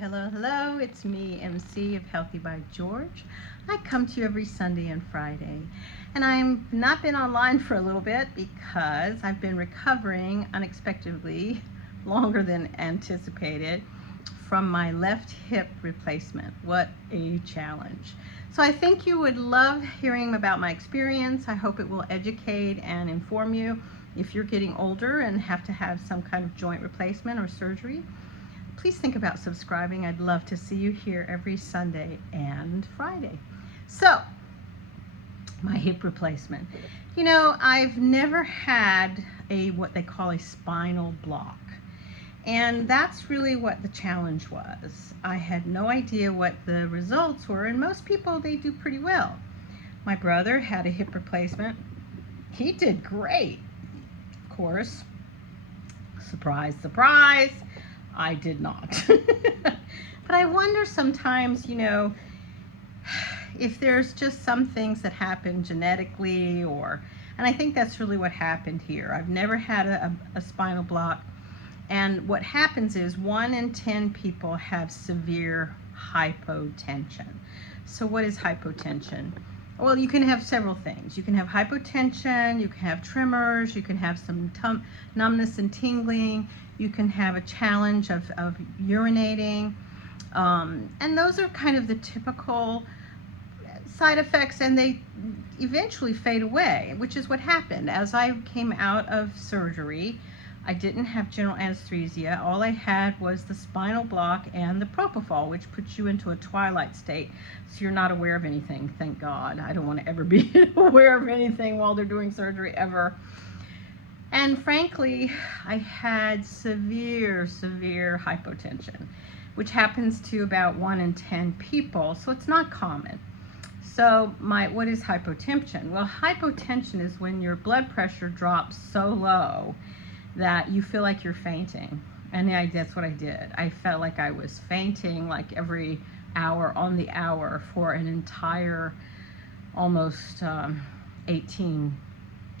Hello. It's me, MC of Healthy by George. I come to you every Sunday and Friday. And I've not been online for a little bit because I've been recovering unexpectedly longer than anticipated from my left hip replacement. What a challenge. So I think you would love hearing about my experience. I hope it will educate and inform you if you're getting older and have to have some kind of joint replacement or surgery. Please think about subscribing. I'd love to see you here every Sunday and Friday. So, my hip replacement. You know, I've never had what they call a spinal block. And that's really what the challenge was. I had no idea what the results were, and most people, they do pretty well. My brother had a hip replacement. He did great, of course. Surprise, surprise. I did not. But I wonder sometimes, if there's just some things that happen genetically and I think that's really what happened here. I've never had a spinal block. And what happens is 1 in 10 people have severe hypotension. So what is hypotension? Well, you can have several things. You can have hypotension, you can have tremors, you can have some numbness and tingling, you can have a challenge of urinating, and those are kind of the typical side effects, and they eventually fade away, which is what happened. As I came out of surgery, I didn't have general anesthesia. All I had was the spinal block and the propofol, which puts you into a twilight state, so you're not aware of anything. Thank God. I don't want to ever be aware of anything while they're doing surgery, ever. And frankly, I had severe hypotension, which happens to about 1 in 10 people, so it's not common. So what is hypotension? Well, hypotension is when your blood pressure drops so low that you feel like you're fainting. And that's what I did. I felt like I was fainting like every hour on the hour for an entire almost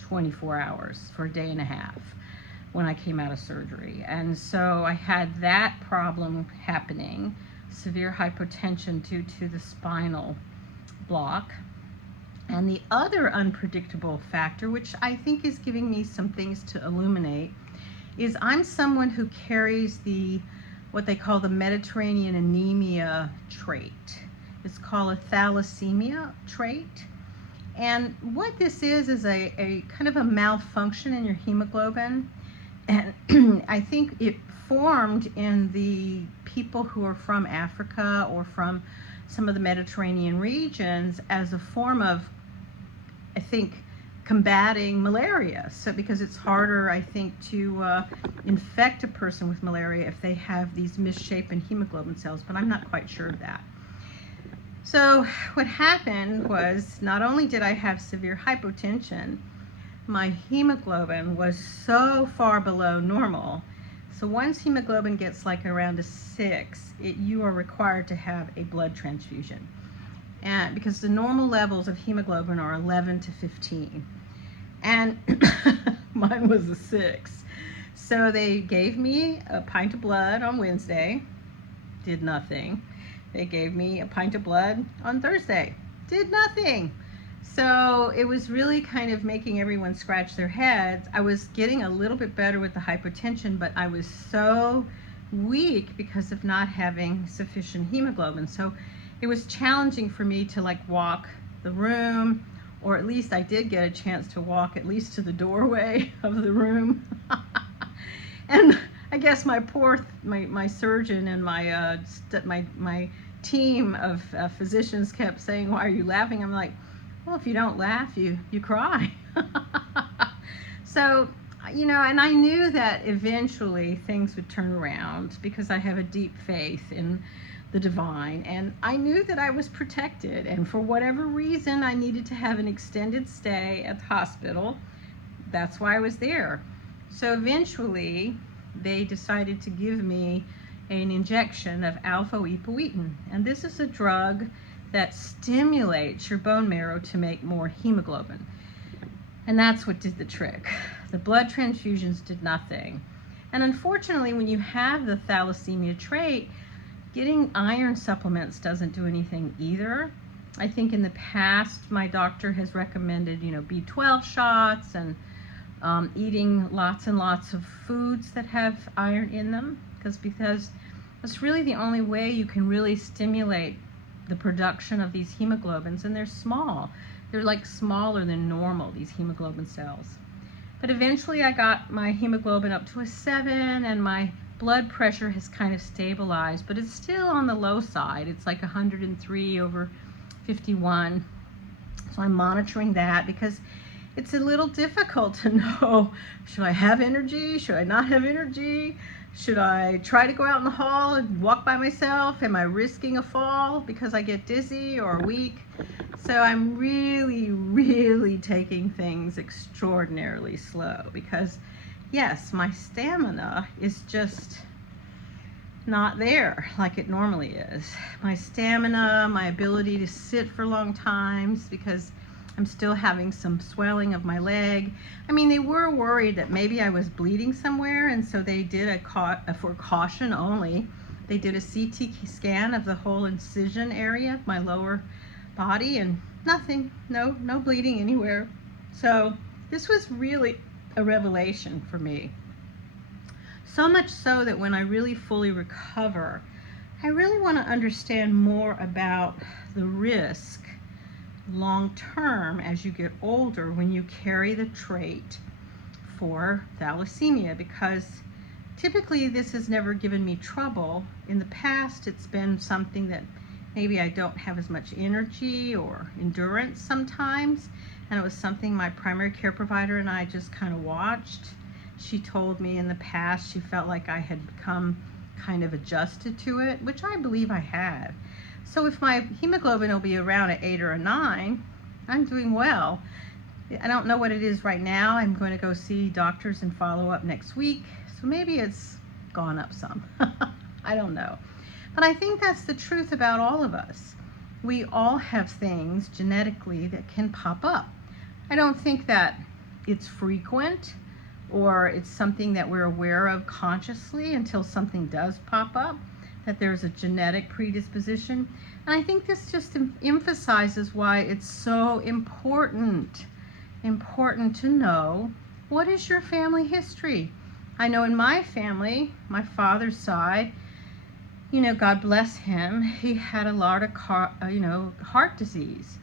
24 hours, for a day and a half when I came out of surgery. And so I had that problem happening, severe hypotension due to the spinal block. And the other unpredictable factor, which I think is giving me some things to illuminate, is I'm someone who carries what they call the Mediterranean anemia trait. It's called a thalassemia trait. And what this is a kind of a malfunction in your hemoglobin. And I think it formed in the people who are from Africa or from some of the Mediterranean regions as a form of, I think, combating malaria. So because it's harder, I think, to infect a person with malaria if they have these misshapen hemoglobin cells, but I'm not quite sure of that. So what happened was, not only did I have severe hypotension, my hemoglobin was so far below normal. So once hemoglobin gets like around a 6, you are required to have a blood transfusion. And because the normal levels of hemoglobin are 11 to 15. And mine was a 6. So they gave me a pint of blood on Wednesday, did nothing. They gave me a pint of blood on Thursday, did nothing. So it was really kind of making everyone scratch their heads. I was getting a little bit better with the hypotension, but I was so weak because of not having sufficient hemoglobin. So it was challenging for me to like walk the room, or at least I did get a chance to walk at least to the doorway of the room. And I guess my surgeon and my team of physicians kept saying, "Why are you laughing?" I'm like, well, if you don't laugh, you cry. So, and I knew that eventually things would turn around because I have a deep faith in the divine, and I knew that I was protected, and for whatever reason I needed to have an extended stay at the hospital. That's why I was there. So eventually they decided to give me an injection of alpha-epoetin, and this is a drug that stimulates your bone marrow to make more hemoglobin, and that's what did the trick. The blood transfusions did nothing. And unfortunately, when you have the thalassemia trait, Getting iron supplements doesn't do anything either. I think in the past my doctor has recommended, B12 shots and eating lots and lots of foods that have iron in them, because that's really the only way you can really stimulate the production of these hemoglobins, and they're small. They're like smaller than normal, these hemoglobin cells. But eventually I got my hemoglobin up to a 7, and my blood pressure has kind of stabilized, but it's still on the low side. It's like 103/51. So I'm monitoring that because it's a little difficult to know, should I have energy? Should I not have energy? Should I try to go out in the hall and walk by myself? Am I risking a fall because I get dizzy or weak? So I'm really, really taking things extraordinarily slow because, yes, my stamina is just not there like it normally is. My stamina, my ability to sit for long times, because I'm still having some swelling of my leg. I mean, they were worried that maybe I was bleeding somewhere, and so they did for caution only, they did a CT scan of the whole incision area of my lower body, and nothing, no bleeding anywhere. So this was really a revelation for me. So much so that when I really fully recover, I really want to understand more about the risk long term as you get older when you carry the trait for thalassemia, because typically this has never given me trouble. In the past, it's been something that maybe I don't have as much energy or endurance sometimes, and it was something my primary care provider and I just kind of watched. She told me in the past she felt like I had become kind of adjusted to it, which I believe I have. So if my hemoglobin will be around an 8 or a 9, I'm doing well. I don't know what it is right now. I'm going to go see doctors and follow up next week. So maybe it's gone up some. I don't know. But I think that's the truth about all of us. We all have things genetically that can pop up. I don't think that it's frequent or it's something that we're aware of consciously until something does pop up, that there's a genetic predisposition. And I think this just emphasizes why it's so important to know, what is your family history? I know in my family, my father's side, God bless him, he had a lot of heart disease.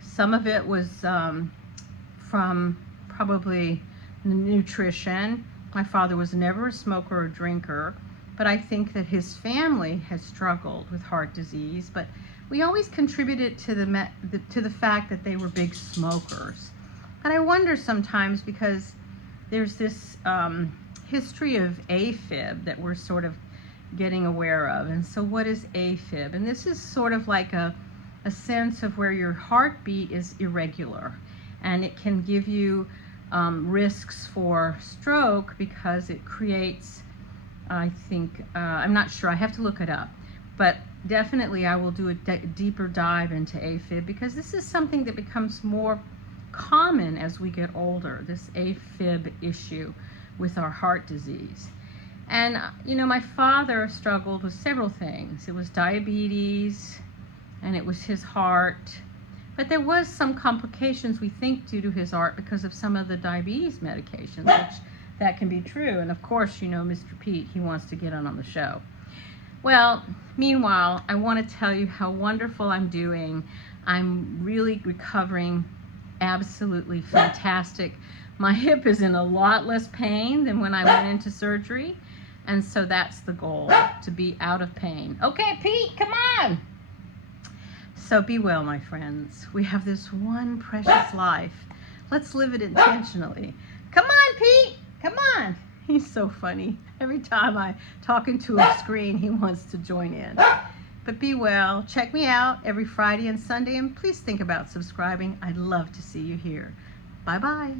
Some of it was from probably nutrition. My father was never a smoker or drinker, but I think that his family has struggled with heart disease. But we always contributed to the fact that they were big smokers. And I wonder sometimes, because there's this history of AFib that we're sort of getting aware of. And so what is AFib? And this is sort of like a sense of where your heartbeat is irregular, and it can give you risks for stroke because it creates, I think, I'm not sure, I have to look it up, but definitely I will do a deeper dive into AFib, because this is something that becomes more common as we get older, this AFib issue with our heart disease. And my father struggled with several things. It was diabetes, and it was his heart, but there was some complications, we think, due to his heart because of some of the diabetes medications, which that can be true. And of course, Mr. Pete, he wants to get on the show. Well, meanwhile, I want to tell you how wonderful I'm doing. I'm really recovering absolutely fantastic. My hip is in a lot less pain than when I went into surgery, and so that's the goal, to be out of pain. Okay, Pete, come on! So be well, my friends. We have this one precious life. Let's live it intentionally. Come on, Pete! Come on! He's so funny. Every time I talk into a screen, he wants to join in. But be well. Check me out every Friday and Sunday, and please think about subscribing. I'd love to see you here. Bye-bye.